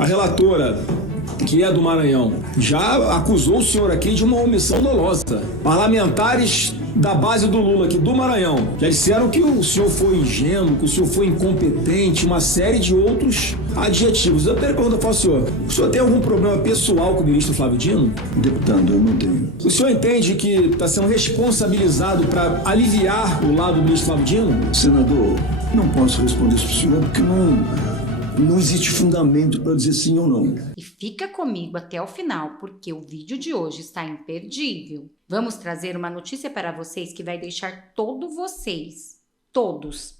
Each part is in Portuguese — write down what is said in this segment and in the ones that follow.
A relatora, que é do Maranhão, já acusou o senhor aqui de uma omissão dolosa. Parlamentares da base do Lula aqui do Maranhão já disseram que o senhor foi ingênuo, que o senhor foi incompetente, uma série de outros adjetivos. Eu pergunto para o senhor tem algum problema pessoal com o ministro Flávio Dino? Deputado, eu não tenho. O senhor entende que está sendo responsabilizado para aliviar o lado do ministro Flávio Dino? Senador, não posso responder isso para o senhor porque não existe fundamento para dizer sim ou não. E fica comigo até o final, porque o vídeo de hoje está imperdível. Vamos trazer uma notícia para vocês que vai deixar todos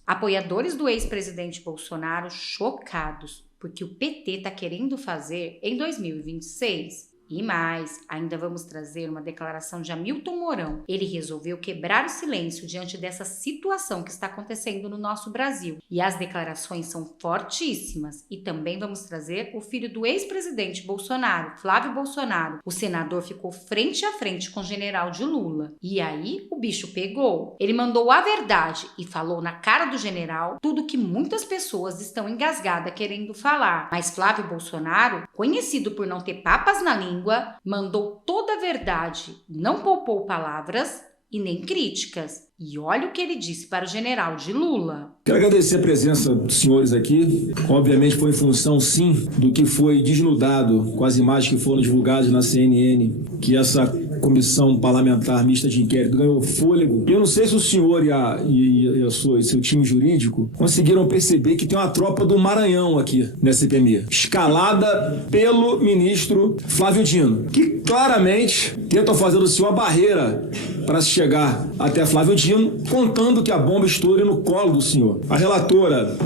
apoiadores do ex-presidente Bolsonaro, chocados, porque o PT está querendo fazer em 2026. E mais, ainda vamos trazer uma declaração de Hamilton Mourão. Ele resolveu quebrar o silêncio diante dessa situação que está acontecendo no nosso Brasil. E as declarações são fortíssimas. E também vamos trazer o filho do ex-presidente Bolsonaro, Flávio Bolsonaro. O senador ficou frente a frente com o general de Lula. E aí o bicho pegou. Ele mandou a verdade e falou na cara do general tudo que muitas pessoas estão engasgadas querendo falar. Mas Flávio Bolsonaro, conhecido por não ter papas na língua, mandou toda a verdade, não poupou palavras e nem críticas. E olha o que ele disse para o general de Lula. Quero agradecer a presença dos senhores aqui. Obviamente foi em função, sim, do que foi desnudado com as imagens que foram divulgadas na CNN, que essa comissão parlamentar mista de inquérito ganhou fôlego. Eu não sei se o senhor e seu time jurídico conseguiram perceber que tem uma tropa do Maranhão aqui nessa CPMI, escalada pelo ministro Flávio Dino, que claramente tentam fazer do senhor a barreira para se chegar até Flávio Dino, contando que a bomba estoure no colo do senhor. A relatora,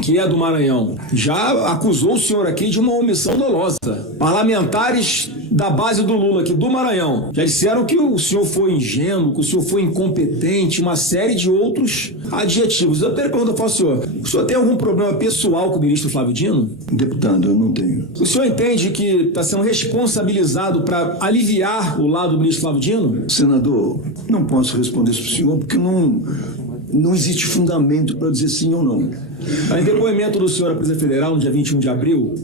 que é do Maranhão, já acusou o senhor aqui de uma omissão dolosa. Parlamentares da base do Lula aqui do Maranhão já disseram que o senhor foi ingênuo, que o senhor foi incompetente, uma série de outros adjetivos. Eu pergunto para o senhor tem algum problema pessoal com o ministro Flávio Dino? Deputado, eu não tenho. O senhor entende que está sendo responsabilizado para aliviar o lado do ministro Flávio Dino? Senador, não posso responder isso para o senhor porque não existe fundamento para dizer sim ou não. Em depoimento do senhor à Polícia Federal, no dia 21 de abril,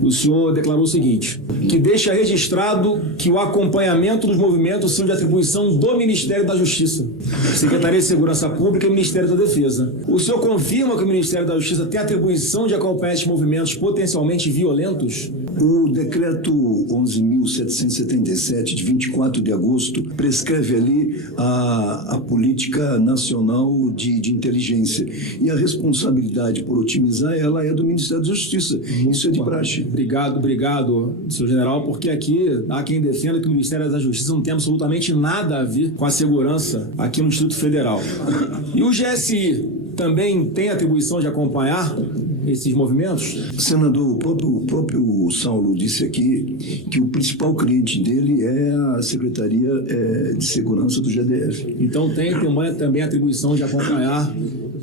o senhor declarou o seguinte, que deixa registrado que o acompanhamento dos movimentos são de atribuição do Ministério da Justiça, Secretaria de Segurança Pública e Ministério da Defesa. O senhor confirma que o Ministério da Justiça tem atribuição de acompanhar esses movimentos potencialmente violentos? O decreto 11.777, de 24 de agosto, prescreve ali a política nacional de inteligência. E a responsabilidade por otimizar ela é do Ministério da Justiça. Isso é de praxe. Obrigado, senhor general, porque aqui há quem defenda que o Ministério da Justiça não tem absolutamente nada a ver com a segurança aqui no Distrito Federal. E o GSI também tem atribuição de acompanhar esses movimentos? Senador, o próprio Saulo disse aqui que o principal cliente dele é a Secretaria de Segurança do GDF. Então tem também atribuição de acompanhar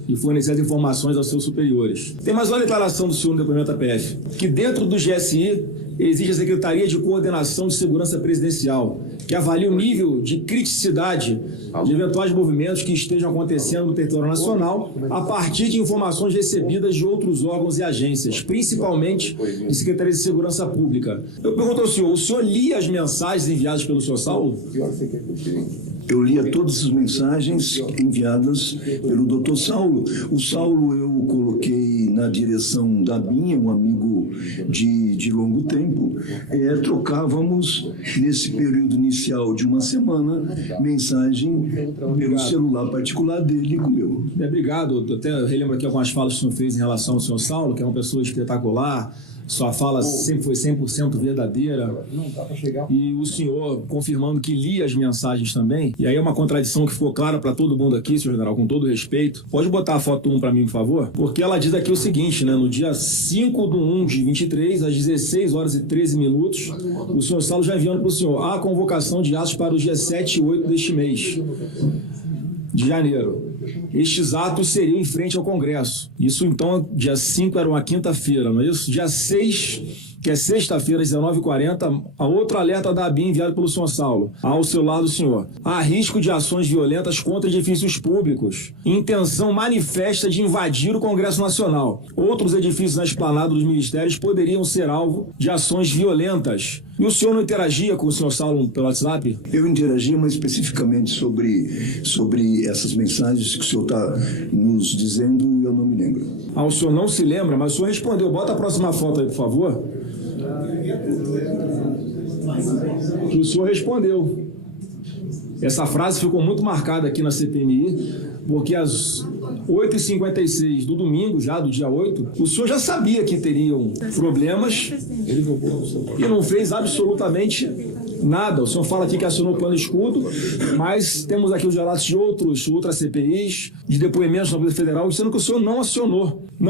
e fornecer as informações aos seus superiores. Tem mais uma declaração do senhor no depoimento da PF, que dentro do GSI existe a Secretaria de Coordenação de Segurança Presidencial, que avalia o nível de criticidade de eventuais movimentos que estejam acontecendo no território nacional a partir de informações recebidas de outros órgãos e agências, principalmente de Secretaria de Segurança Pública. Eu pergunto ao senhor, o senhor lia as mensagens enviadas pelo senhor Saulo? Eu lia todas as mensagens enviadas pelo doutor Saulo. O Saulo eu coloquei na direção da BIM, um amigo de longo tempo. Trocávamos, nesse período inicial de uma semana, mensagem pelo celular particular dele e com o meu. Obrigado. Eu até relembro aqui algumas falas que o senhor fez em relação ao senhor Saulo, que é uma pessoa espetacular. Sua fala sempre foi 100% verdadeira. E o senhor confirmando que lia as mensagens também. E aí é uma contradição que ficou clara para todo mundo aqui, senhor general, com todo respeito. Pode botar a foto 1 para mim, por favor? Porque ela diz aqui o seguinte, né? No dia 5/1/23, às 16 horas e 13 minutos, o senhor Saulo já enviando para o senhor a convocação de atos para os dias 7 e 8 deste mês de janeiro. Estes atos seriam em frente ao Congresso. Isso, então, dia 5 era uma quinta-feira, não é isso? Dia 6 que é sexta-feira, às 19h40, a outro alerta da ABIN enviado pelo senhor Saulo, ao celular do senhor. Há risco de ações violentas contra edifícios públicos. Intenção manifesta de invadir o Congresso Nacional. Outros edifícios na esplanada dos ministérios poderiam ser alvo de ações violentas. E o senhor não interagia com o senhor Saulo pelo WhatsApp? Eu interagia, mas especificamente sobre essas mensagens que o senhor está nos dizendo, eu não me lembro. Ah, o senhor não se lembra, mas o senhor respondeu. Bota a próxima foto aí, por favor. Que o senhor respondeu. Essa frase ficou muito marcada aqui na CPMI, porque às 8h56 do domingo, já do dia 8, o senhor já sabia que teriam problemas e não fez absolutamente nada. O senhor fala aqui que acionou o plano escudo, mas temos aqui os relatos de outras CPIs, de depoimentos na Polícia Federal, dizendo que o senhor não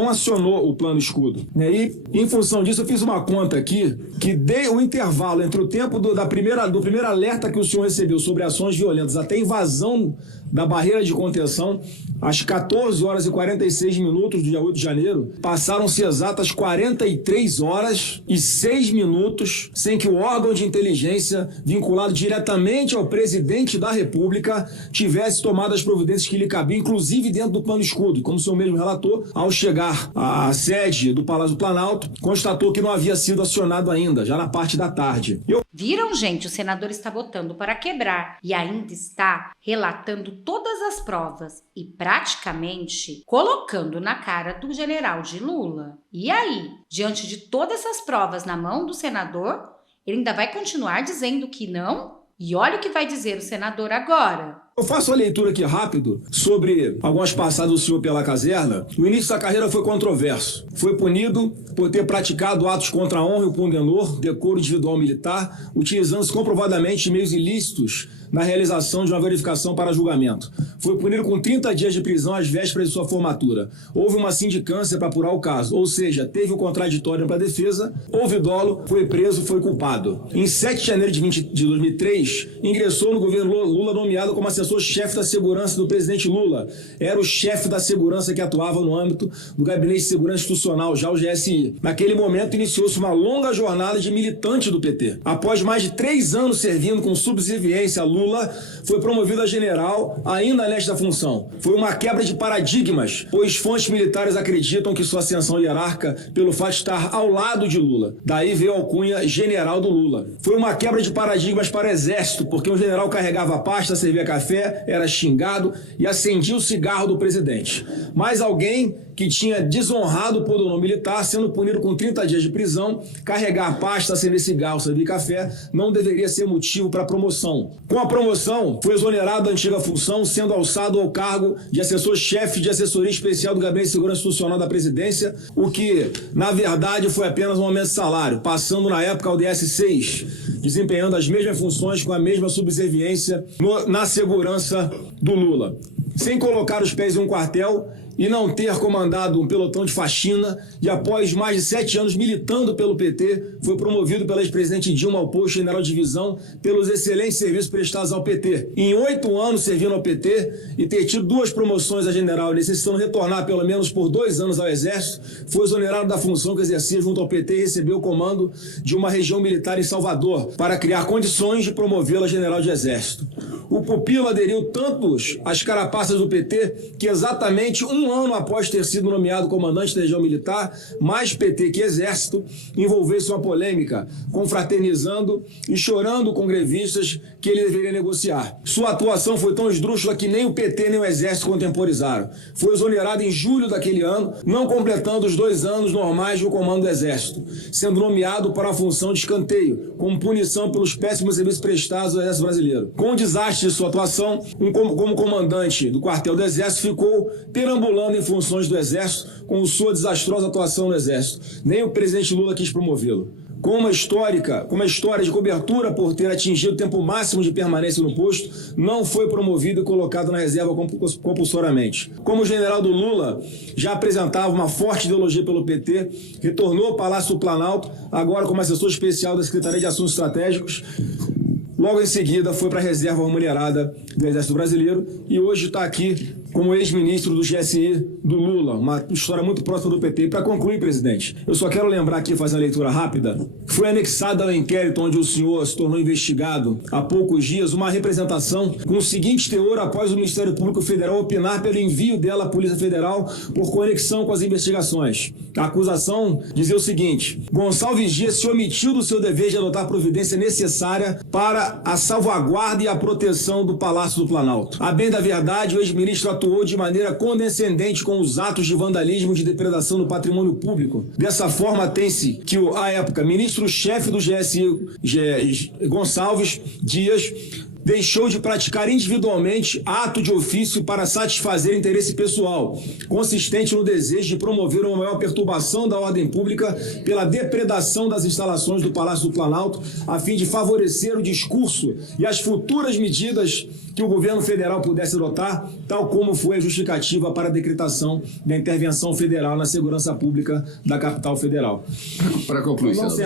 acionou o plano escudo. E aí, em função disso, eu fiz uma conta aqui, que dei o intervalo entre o tempo do primeiro alerta que o senhor recebeu sobre ações violentas até a invasão da barreira de contenção, às 14h46 do dia 8 de janeiro, passaram-se exatas 43 horas e 6 minutos sem que o órgão de inteligência, vinculado diretamente ao presidente da República, tivesse tomado as providências que lhe cabiam, inclusive dentro do plano escudo. Como o senhor mesmo relatou, ao chegar à sede do Palácio do Planalto, constatou que não havia sido acionado ainda, já na parte da tarde. Viram, gente? O senador está botando para quebrar e ainda está relatando todas as provas e praticamente colocando na cara do general de Lula. E aí, diante de todas essas provas na mão do senador, ele ainda vai continuar dizendo que não? E olha o que vai dizer o senador agora. Eu faço uma leitura aqui rápido sobre algumas passadas do senhor pela caserna. O início da carreira foi controverso. Foi punido por ter praticado atos contra a honra e o pundonor, decoro individual militar, utilizando-se comprovadamente meios ilícitos na realização de uma verificação para julgamento. Foi punido com 30 dias de prisão às vésperas de sua formatura. Houve uma sindicância para apurar o caso, ou seja, teve o contraditório para a defesa, houve dolo, foi preso, foi culpado. Em 7 de janeiro de 2003, ingressou no governo Lula nomeado como assessor-chefe da segurança do presidente Lula. Era o chefe da segurança que atuava no âmbito do Gabinete de Segurança Institucional, já o GSI. Naquele momento, iniciou-se uma longa jornada de militante do PT. Após mais de 3 anos servindo com subserviência a Lula, foi promovido a general ainda nesta função. Foi uma quebra de paradigmas, pois fontes militares acreditam que sua ascensão hierárquica pelo fato de estar ao lado de Lula. Daí veio a alcunha general do Lula. Foi uma quebra de paradigmas para o exército, porque o general carregava a pasta, servia café, era xingado e acendia o cigarro do presidente. Mas alguém que tinha desonrado o pundonor militar, sendo punido com 30 dias de prisão, carregar a pasta, acender cigarro, servir café, não deveria ser motivo para promoção. Com a promoção, foi exonerado da antiga função, sendo alçado ao cargo de assessor-chefe de assessoria especial do Gabinete de Segurança Institucional da Presidência, o que, na verdade, foi apenas um aumento de salário, passando na época ao DS6, desempenhando as mesmas funções com a mesma subserviência na segurança do Lula. Sem colocar os pés em um quartel e não ter comandado um pelotão de faxina, e após mais de 7 anos militando pelo PT, foi promovido pela ex-presidente Dilma ao posto de general de divisão pelos excelentes serviços prestados ao PT. Em 8 anos servindo ao PT e ter tido 2 promoções a general, necessitando retornar pelo menos por 2 anos ao Exército, foi exonerado da função que exercia junto ao PT e recebeu o comando de uma região militar em Salvador, para criar condições de promovê-lo a general de Exército. O pupilo aderiu tantos às carapaças do PT que exatamente 1 ano após ter sido nomeado comandante da região militar, mais PT que Exército, envolveu-se uma polêmica, confraternizando e chorando com grevistas que ele deveria negociar. Sua atuação foi tão esdrúxula que nem o PT nem o Exército contemporizaram. Foi exonerado em julho daquele ano, não completando os 2 anos normais do comando do Exército, sendo nomeado para a função de escanteio, como punição pelos péssimos serviços prestados ao Exército Brasileiro. Com o desastre de sua atuação, como comandante do quartel do Exército, ficou perambulando em funções do Exército com sua desastrosa atuação no Exército. Nem o presidente Lula quis promovê-lo. Com uma história de cobertura por ter atingido o tempo máximo de permanência no posto, não foi promovido e colocado na reserva compulsoriamente. Como o general do Lula já apresentava uma forte ideologia pelo PT, retornou ao Palácio do Planalto, agora como assessor especial da Secretaria de Assuntos Estratégicos. Logo em seguida foi para a reserva remunerada do Exército Brasileiro e hoje está aqui como ex-ministro do GSI do Lula, uma história muito próxima do PT. Para concluir, presidente, eu só quero lembrar aqui, fazer uma leitura rápida, foi anexada ao inquérito onde o senhor se tornou investigado há poucos dias uma representação com o seguinte teor após o Ministério Público Federal opinar pelo envio dela à Polícia Federal por conexão com as investigações. A acusação dizia o seguinte: Gonçalves Dias se omitiu do seu dever de adotar a providência necessária para a salvaguarda e a proteção do Palácio do Planalto. A bem da verdade, o ex-ministro atuou de maneira condescendente com os atos de vandalismo e de depredação do patrimônio público. Dessa forma, tem-se que, à época, ministro-chefe do GSI, Gonçalves Dias, deixou de praticar individualmente ato de ofício para satisfazer interesse pessoal, consistente no desejo de promover uma maior perturbação da ordem pública pela depredação das instalações do Palácio do Planalto, a fim de favorecer o discurso e as futuras medidas que o governo federal pudesse adotar, tal como foi a justificativa para a decretação da intervenção federal na segurança pública da capital federal. Para concluir, Não sem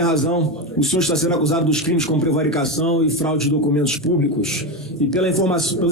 razão, o senhor está sendo acusado dos crimes como prevaricação e fraude de documentos públicos. E pelas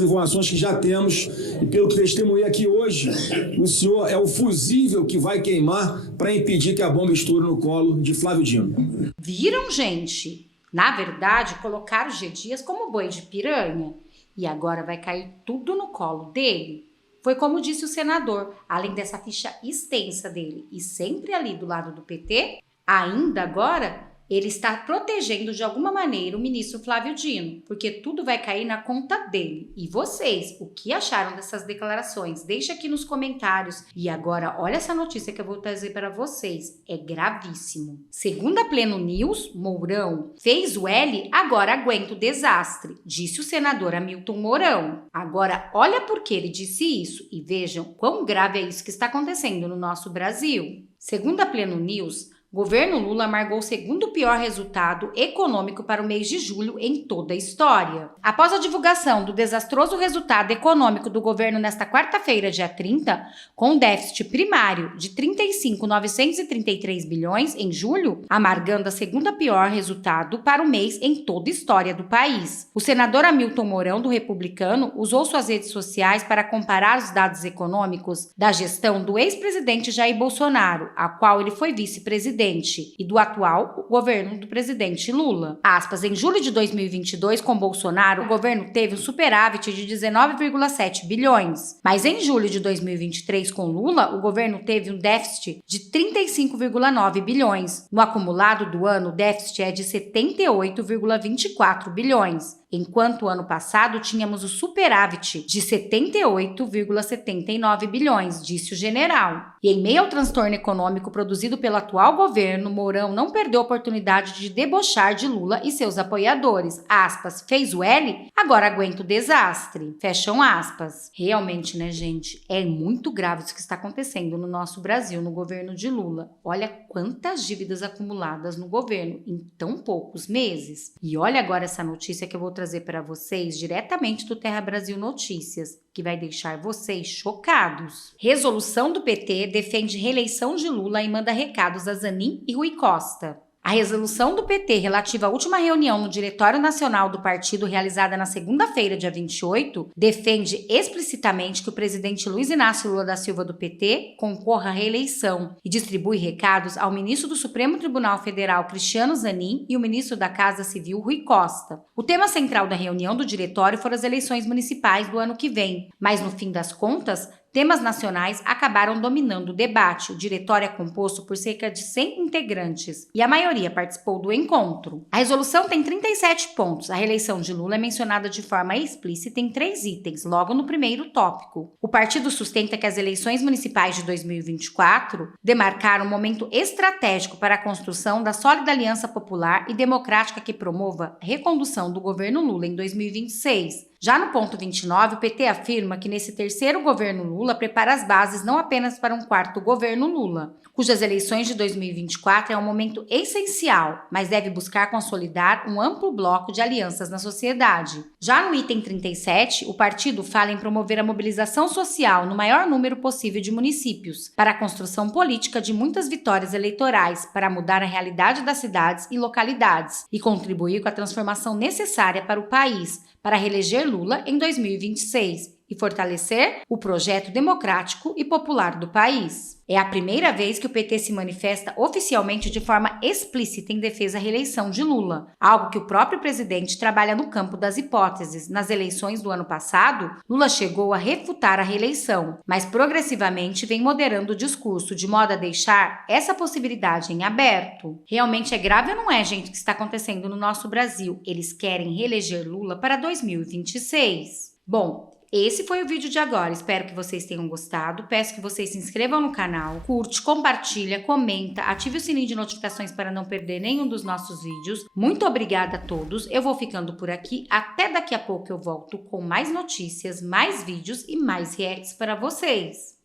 informações que já temos e pelo que testemunhei aqui hoje, o senhor é o fusível que vai queimar para impedir que a bomba estoure no colo de Flávio Dino. Viram, gente? Na verdade, colocaram o G. Dias como boi de piranha. E agora vai cair tudo no colo dele. Foi como disse o senador, além dessa ficha extensa dele e sempre ali do lado do PT, ainda agora ele está protegendo de alguma maneira o ministro Flávio Dino, porque tudo vai cair na conta dele. E vocês, o que acharam dessas declarações? Deixa aqui nos comentários. E agora, olha essa notícia que eu vou trazer para vocês. É gravíssimo. Segundo a Pleno News, Mourão fez o L, agora aguenta o desastre, disse o senador Hamilton Mourão. Agora, olha por que ele disse isso e vejam quão grave é isso que está acontecendo no nosso Brasil. Segundo a Pleno News, governo Lula amargou o segundo pior resultado econômico para o mês de julho em toda a história. Após a divulgação do desastroso resultado econômico do governo nesta quarta-feira, dia 30, com um déficit primário de 35.933 bilhões em julho, amargando a segunda pior resultado para o mês em toda a história do país. O senador Hamilton Mourão, do Republicano, usou suas redes sociais para comparar os dados econômicos da gestão do ex-presidente Jair Bolsonaro, a qual ele foi vice-presidente, e do atual governo do presidente Lula. Aspas, em julho de 2022, com Bolsonaro, o governo teve um superávit de 19,7 bilhões. Mas em julho de 2023, com Lula, o governo teve um déficit de 35,9 bilhões. No acumulado do ano, o déficit é de 78,24 bilhões. Enquanto o ano passado tínhamos o superávit de 78,79 bilhões, disse o general. E em meio ao transtorno econômico produzido pelo atual governo, Mourão não perdeu a oportunidade de debochar de Lula e seus apoiadores. Aspas, fez o L, agora aguenta o desastre. Fecham aspas. Realmente, né, gente? É muito grave isso que está acontecendo no nosso Brasil, no governo de Lula. Olha quantas dívidas acumuladas no governo em tão poucos meses. E olha agora essa notícia que eu vou trazer para vocês diretamente do Terra Brasil Notícias, que vai deixar vocês chocados. Resolução do PT defende reeleição de Lula e manda recados a Zanin e Rui Costa. A resolução do PT relativa à última reunião no Diretório Nacional do partido realizada na segunda-feira, dia 28, defende explicitamente que o presidente Luiz Inácio Lula da Silva do PT concorra à reeleição e distribui recados ao ministro do Supremo Tribunal Federal, Cristiano Zanin, e o ministro da Casa Civil, Rui Costa. O tema central da reunião do diretório foram as eleições municipais do ano que vem, mas no fim das contas, temas nacionais acabaram dominando o debate. O diretório é composto por cerca de 100 integrantes e a maioria participou do encontro. A resolução tem 37 pontos. A reeleição de Lula é mencionada de forma explícita em 3 itens, logo no primeiro tópico. O partido sustenta que as eleições municipais de 2024 demarcaram um momento estratégico para a construção da sólida aliança popular e democrática que promova a recondução do governo Lula em 2026. Já no ponto 29, o PT afirma que nesse terceiro governo Lula prepara as bases não apenas para um quarto governo Lula, cujas eleições de 2024 é um momento essencial, mas deve buscar consolidar um amplo bloco de alianças na sociedade. Já no item 37, o partido fala em promover a mobilização social no maior número possível de municípios, para a construção política de muitas vitórias eleitorais, para mudar a realidade das cidades e localidades, e contribuir com a transformação necessária para o país, para reeleger Lula em 2026. e fortalecer o projeto democrático e popular do país. É a primeira vez que o PT se manifesta oficialmente de forma explícita em defesa da reeleição de Lula, algo que o próprio presidente trabalha no campo das hipóteses. Nas eleições do ano passado, Lula chegou a refutar a reeleição, mas progressivamente vem moderando o discurso de modo a deixar essa possibilidade em aberto. Realmente é grave ou não é, gente, o que está acontecendo no nosso Brasil? Eles querem reeleger Lula para 2026. Bom, esse foi o vídeo de agora, espero que vocês tenham gostado, peço que vocês se inscrevam no canal, curte, compartilha, comenta, ative o sininho de notificações para não perder nenhum dos nossos vídeos. Muito obrigada a todos, eu vou ficando por aqui, até daqui a pouco eu volto com mais notícias, mais vídeos e mais reacts para vocês.